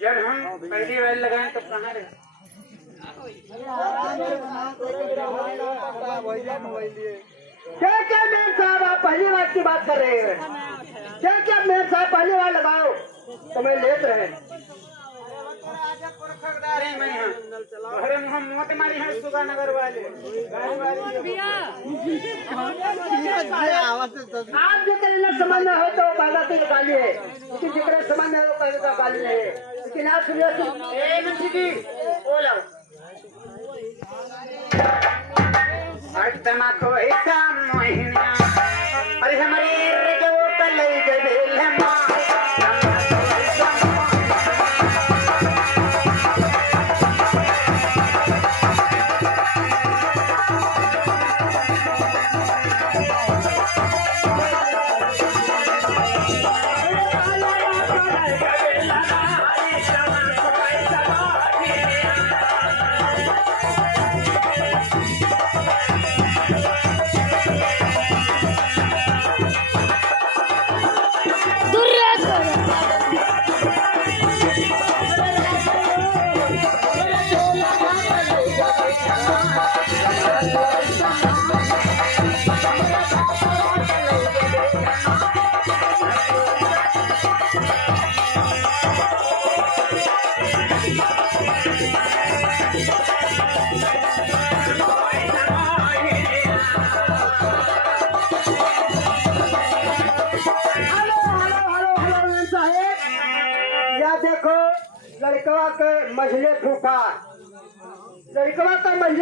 जब हम पहली बार लगाए तब कहाँ रहे? क्या क्या मेयर साहब आप पहली बार की बात कर रहे हैं? क्या क्या मेयर साहब पहली बार लगाओ तो मैं लेत रहे अरे हम मोट मारी है सुगा नगर वाले आप जो करें समझ में हो तो पहला तो गाली है लेकिन जिक्र समझ में हो पहले का गाली नहीं है लेकिन आप सुनिए बोलो तमाको ऐसा महीना अरे हमारी जो कल जबेल है देखो लड़कवा के मझले फूका लड़कवा का मझले